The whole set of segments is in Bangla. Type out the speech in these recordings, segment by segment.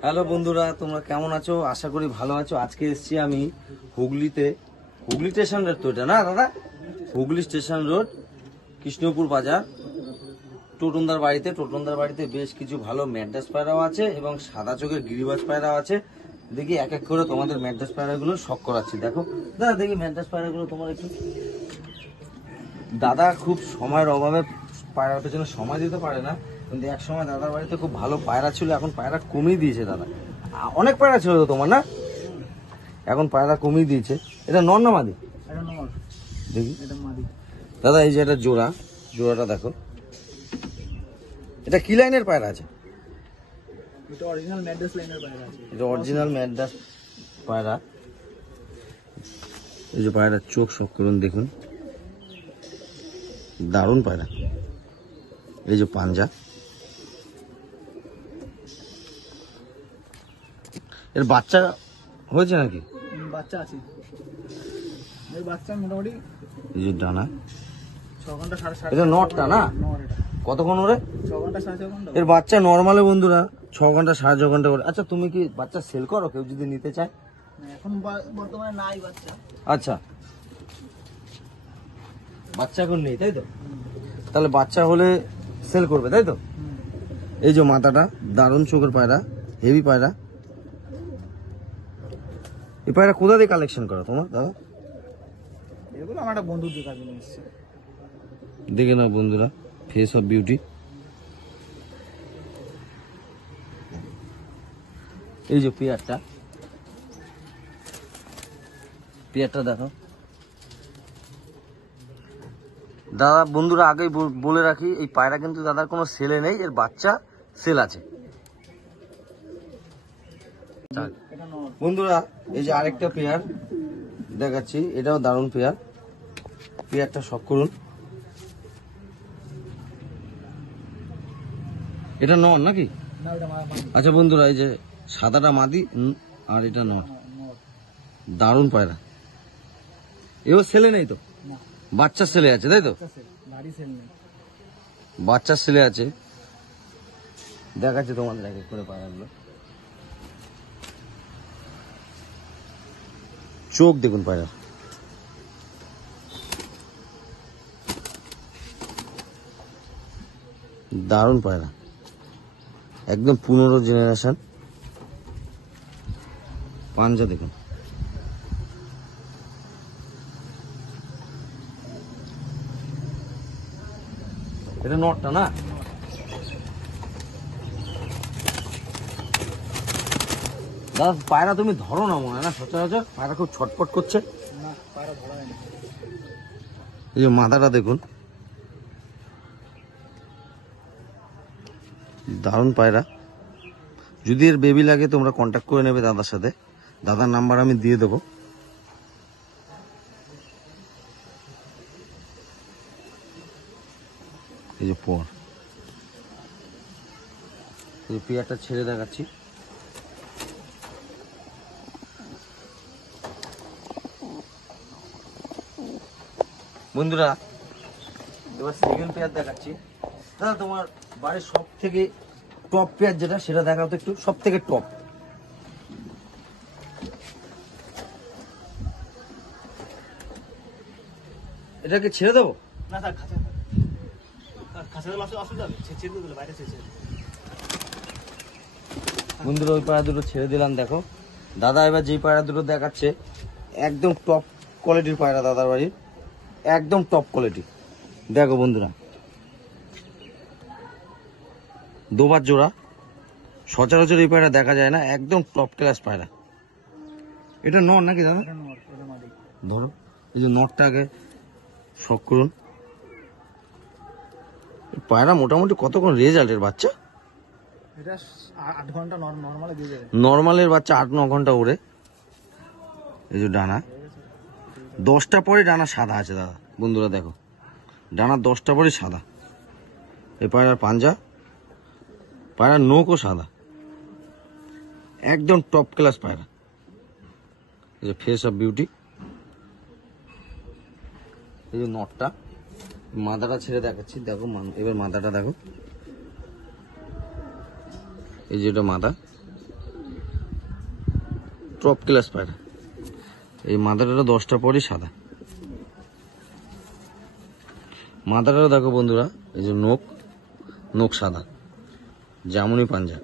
হ্যালো বন্ধুরা, তোমরা কেমন আছো? আশা করি ভালো আছো। আজকে এসেছি আমি হুগলিতে, হুগলি স্টেশন রোড তো এটা না দাদা, হুগলি স্টেশন রোড কৃষ্ণপুর বাজার টোটনদার বাড়িতে। টোটনদার বাড়িতে বেশ কিছু ভালো ম্যাড্রাস পায়রাও আছে এবং সাদা চোখের গিরিবাজ পায়রাও আছে। দেখি এক এক করে তোমাদের ম্যাড্রাস পায়রাগুলো শখ করাচ্ছি। দেখো দাদা, দেখি ম্যাড্রাস পায়রাগুলো তোমার একটু। দাদা খুব সময়ের অভাবে পায়রার পেছনে সময় দিতে পারে না, কিন্তু এক সময় দাদার বাড়িতে খুব ভালো পায়রা ছিল, এখন পায়রা কমিয়ে দিয়েছে দাদা। অনেক পায়রা ছিল তো তোমার না, এখন পায়রা কমিয়ে দিয়েছে। এটা নর না মাদি? দেখি দাদা, এই যে এটা জোড়া, জোড়াটা দেখো। এটা কি লাইনের পায়রা আছে? এটা অরিজিনাল ম্যাড্রাস লাইনের পায়রা আছে। এটা অরিজিনাল ম্যাড্রাস পায়রা। এই যে পায়রার চোখ শখ করুন, দেখুন দারুণ পায়রা। এই যে পাঞ্জা, এর বাচ্চা হয়েছে নাকি? বাচ্চা আছে, এর বাচ্চা মোটামুটি। এই যে ডানা, 6 ঘন্টা 6.5। এটা নটটা না? কতক্ষণ ওরে? 6 ঘন্টা 6.5 ঘন্টা। এর বাচ্চা নর্মালে বন্ধুরা 6 ঘন্টা 6.5 ঘন্টা করে। আচ্ছা, তুমি কি বাচ্চা সেল করো কেউ যদি নিতে চায়? এখন বর্তমানে নাই বাচ্চা। আচ্ছা, বাচ্চা এখন নেই তাই তো? তাহলে বাচ্চা হলে সেল করবে তাই তো? এই যে মাথাটা দারুণ চোখের পায়রা, হেভি পায়রা। এই পায়রা কোথা দিয়ে কালেকশন করো তোমার দাদা? এগুলো আমার একটা বন্ধুর দিয়ে কাজে এসেছে। দেখে নাও বন্ধুরা, ফেস অফ বিউটি। এই যে পেয়ারটা, পেয়ারটা দেখো দাদা। বন্ধুরা আগেই বলে রাখি, এই পায়রা কিন্তু দাদার কোনো সেলে নেই, এর বাচ্চা সেল আছে। বন্ধুরা এই যে আরেকটা পেয়ার দেখাচ্ছি, এটাও দারুণ পেয়ার। পেয়ারটা শখ করুন। এটা নর নাকি? না, ওটা মাদি। আচ্ছা বন্ধুরা, এই যে সাদাটা মাদি আর এটা নর। দারুণ পায়রা। এও ছেলে নেই তো? না, বাচ্চা ছেলে আছে তাই তো? বাচ্চা সেল, বাড়ি সেল নেই। বাচ্চা ছেলে আছে। দেখাচ্ছি তোমাদের এক এক করে পায়রাগুলো। চোখ দেখুন পায়রা, দারুণ পায়রা, একদম 15 জেনারেশন। পাঞ্জা দেখুন, এটা নটটা না? দাদা পায়রা তুমি ধরো না মনে হয় না সচরাচর? পায়রা খুব ছটপট করছে। না, পায়রা ধরা হয়নি। এই যে মাথাটা দেখুন, দারুণ পায়রা। যদি এর বেবি লাগে তোমরা কন্ট্যাক্ট করে নেবে দাদার সাথে, দাদার নাম্বার আমি দিয়ে দেবো। এই যে পর, এই পেয়ারটা ছেড়ে দেখাচ্ছি। বন্ধুরা এবার সেকেন্ড পেয়ার দেখাচ্ছি। দাদা তোমার বাড়ির সব থেকে টপ পেয়ার যেটা, সেটা দেখাও তো একটু, সব থেকে টপ। এটাকে ছেড়ে দেবো? না স্যার, খাঁচা খাঁচা দিলে অসুবিধা হবে। ছেড়ে দিলে বাইরে ছেড়ে। বন্ধুরা ওই পায়রা দুটো ছেড়ে দিলাম। দেখো দাদা এবার যেই পায়রা দুটো দেখাচ্ছে একদম টপ কোয়ালিটির পায়রা দাদার বাড়ির, একদম টপ কোয়ালিটি। দেখো বন্ধুরা, দুবার জোড়া, সচরাচর এই পায়রা দেখা যায় না, একদম টপ ক্লাস পায়রা। এটা নর নাকি দাদা? এটা নর, এটা মাদি। ধরো এই যে নরটাকে শখ করুন। পায়রা মোটামুটি কতক্ষণ রেজাল্টের বাচ্চা? এটা 8 ঘন্টা নরমালে দিয়ে যাবে। নর্মালের বাচ্চা 8-9 ঘন্টা ওড়ে। এই যে ডানা 10টা পরে ডানা সাদা আছে দাদা। বন্ধুরা দেখো, ডানা 10টা পরে সাদা। এই পায়রার পাঞ্জা, পায়রার নোকও সাদা, একদম টপ ক্লাস পায়রা। এই যে ফেস অফ বিউটি। এই যে নটটা, মাথাটা ছেড়ে দেখাচ্ছি। দেখো এবার মাথাটা দেখো, এই যে এটা মাথা, টপ ক্লাস পায়রা। এই মাদারটা 10টা পরই সাদা। মাদারটাও দেখো বন্ধুরা, এই যে নোক সাদা, জামুনি পাঞ্জা,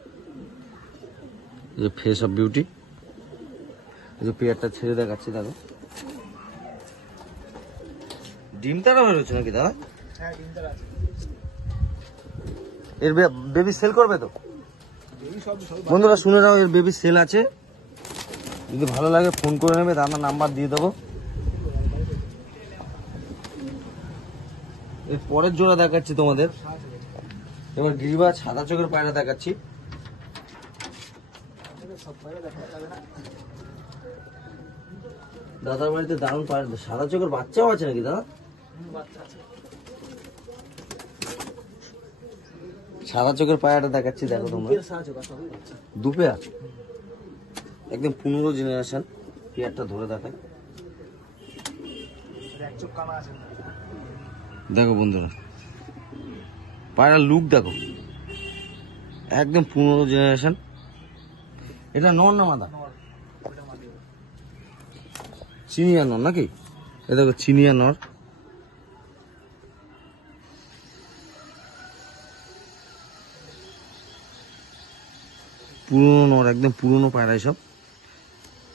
এই যে ফেস অফ বিউটি। এই যে পেয়ারটা ছেড়ে দেখাচ্ছি, দেখো ডিম তারা হয়ে রয়েছে নাকি দাদা? হ্যাঁ, ডিমটার আছে। এর বেবি সেল করবে তো এই সব বন্ধুরা? শুনে নাও, এর বেবি সেল আছে, যদি ভালো লাগে ফোন করে নেবে, দাদার নাম্বার দিয়ে দেবো। এর পরের জোড়া দেখাচ্ছি তোমাদের। এবার গিরিবাজ সাদা চোখের পায়রা দেখাচ্ছি। সব পায়রা দেখা যাবে না। দাদার বাড়িতে দারুণ পায়রা, সাদা চোখের বাচ্চাও আছে নাকি দাদা? বাচ্চা আছে। সাদা চোখের পায়রাটা দেখাচ্ছি, দেখো তোমরা। এর সাহায্য করা সবই বাচ্চা। দুপেয়া, একদম 15 জেনারেশন। পেয়ারটা ধরে দেখায়, আর এক চোখ কানা আছে। দেখো বন্ধুরা পায়রার লুক দেখো, একদম 15 জেনারেশন। এটা নর না মাদা? নর, ওটা মাদি। চিনিয়া নর নাকি? এ দেখো চিনিয়া নর। পুরনো নর, একদম পুরনো পায়রা এসব।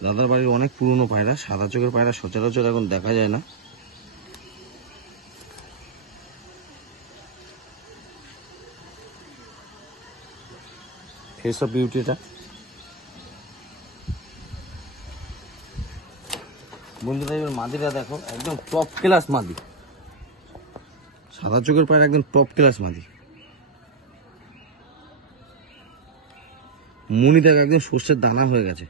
দাদার বাড়ির অনেক পুরনো পায়রা। সাদা চোখের পায়রা সচরাচর এখন দেখা যায় না। ফেস অফ বিউটিটা বন্ধুরা, এবার মাদিরা দেখো, একদম টপ ক্লাস মাদি। সাদা চোখের পায়রা একদম টপ ক্লাস মাদি। মনি দেখো, একদম সর্ষের দানা হয়ে গেছে।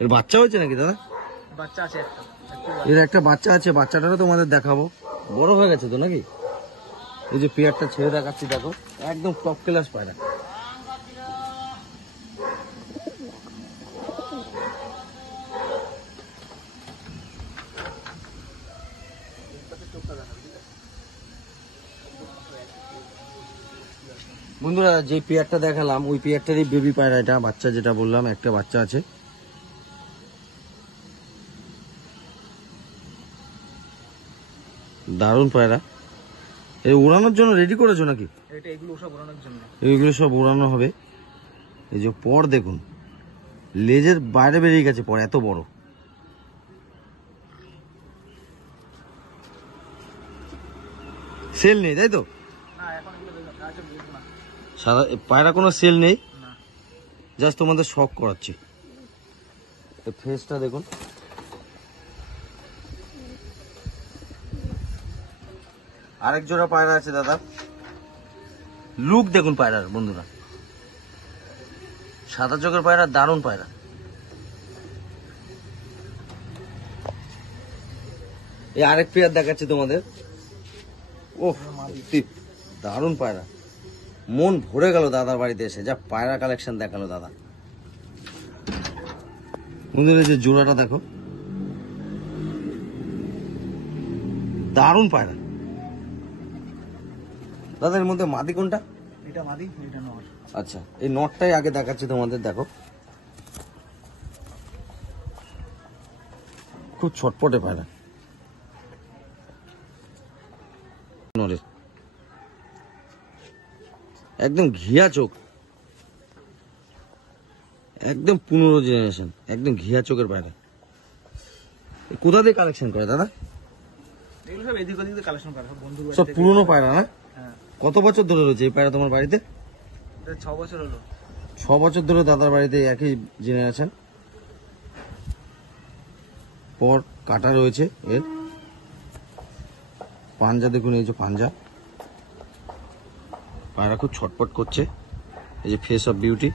এর বাচ্চা হয়েছে নাকি দাদা? বাচ্চা আছে একটা। এর একটা বাচ্চা আছে, বাচ্চাটারও তোমাদের দেখাবো। বড় হয়ে গেছে তো নাকি? এই যে পেয়ারটা ছেড়ে দেখাচ্ছি, দেখো একদম টপ ক্লাস পায়রা। বন্ধুরা যে পেয়ারটা দেখালাম, ওই পেয়ারটারই বেবি পায়রা এটা, বাচ্চা যেটা বললাম, একটা বাচ্চা আছে। দারুণ পায়রা। এই উড়ানোর জন্য রেডি করেছো নাকি? এটা এগুলো সব ওড়ানোর জন্য। এইগুলো সব উড়ানো হবে। এই যে পর দেখুন, লেজের বাইরে বেরিয়ে গেছে পর, এত বড়। সেল নেই তাই তো? না, এখন এগুলো কাজে বুঝবো না। সাদা পায়রা কোনো সেল নেই, না। জাস্ট তোমাদের শখ করাচ্ছি। ফেসটা দেখুন, আরেক জোড়া পায়রা আছে দাদা। লুক দেখুন পায়রার বন্ধুরা, সাদা চোখের পায়রা, দারুণ পায়রা। এই আরেক পেয়ার দেখাচ্ছি তোমাদের। ওহ, সত্যি দারুণ পায়রা। মন ভরে গেল দাদার বাড়িতে এসে, যা পায়রা কালেকশন দেখালো দাদা। বন্ধুরা যে জোড়াটা দেখো, দারুণ পায়রা। দাদা এর মধ্যে মাদি কোনটা? এটা মাদি, এটা নর। আচ্ছা, এই নটটাই আগে দেখাচ্ছি তোমাদের, দেখো খুব ছটপটে পায়রা। নরের একদম ঘিয়া চোখ, একদম 15 জেনারেশন, একদম ঘিয়া চোখের পায়রা। কোথা দিয়ে কালেকশন করে দাদা? এগুলো সব এদিক ওদিক কালেকশন করা, সব বন্ধুর বাড়ি সব থেকে। পুরনো পায়রা না? হ্যাঁ, কত বছর ধরে রয়েছে এই পায়রা তোমার বাড়িতে? এটা 6 বছর হলো। 6 বছর ধরে দাদার বাড়িতে একই জেনারেশন। পর কাটা রয়েছে এর। পাঞ্জা দেখুন, এই যে পাঞ্জা, পায়রা খুব ছটপট করছে। এই যে ফেস অফ বিউটি।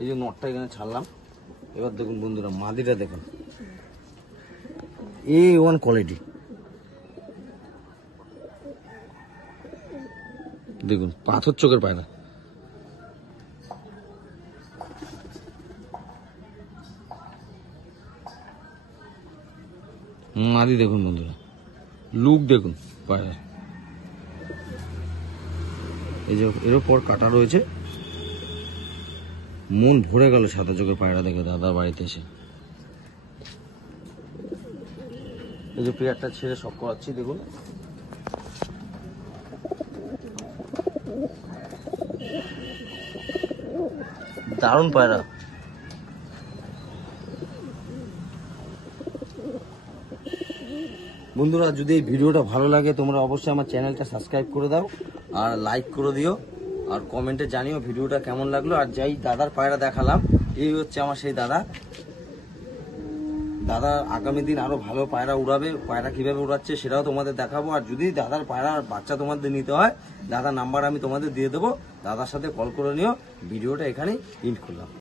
এই যে নটটা এখানে ছাড়লাম। এবার দেখুন বন্ধুরা, মাদিটা দেখুন, A1 কোয়ালিটি। দেখুন পাথর চোখের পায়রা, মাদি দেখুন বন্ধুরা, লুক দেখুন পায়রা, এই যে এর উপর কাটা রয়েছে। মন ভরে গেল সাদা চোখে পায়রা দেখে দাদার বাড়িতে এসে। এই যে পেয়ারটা ছেড়ে সব করাচ্ছি দেখুন। দারুণ পায়রা। বন্ধুরা যদি এই ভিডিওটা ভালো লাগে তোমরা অবশ্যই আমার চ্যানেলটা সাবস্ক্রাইব করে দাও আর লাইক করে দিও আর কমেন্টে জানিও ভিডিওটা কেমন লাগলো। আর যেই দাদার পায়রা দেখালাম এই হচ্ছে আমার সেই দাদা। দাদা আগামী দিন আরো ভালো পায়রা উড়াবে, পায়রা কিভাবে উড়াচ্ছে সেটাও তোমাদের দেখাবো। আর যদি দাদার পায়রার বাচ্চা তোমাদের নিতে হয় দাদার নাম্বার আমি তোমাদের দিয়ে দেবো, দাদার সাথে কল করে নিও। ভিডিওটা এখানেই এন্ড করলাম।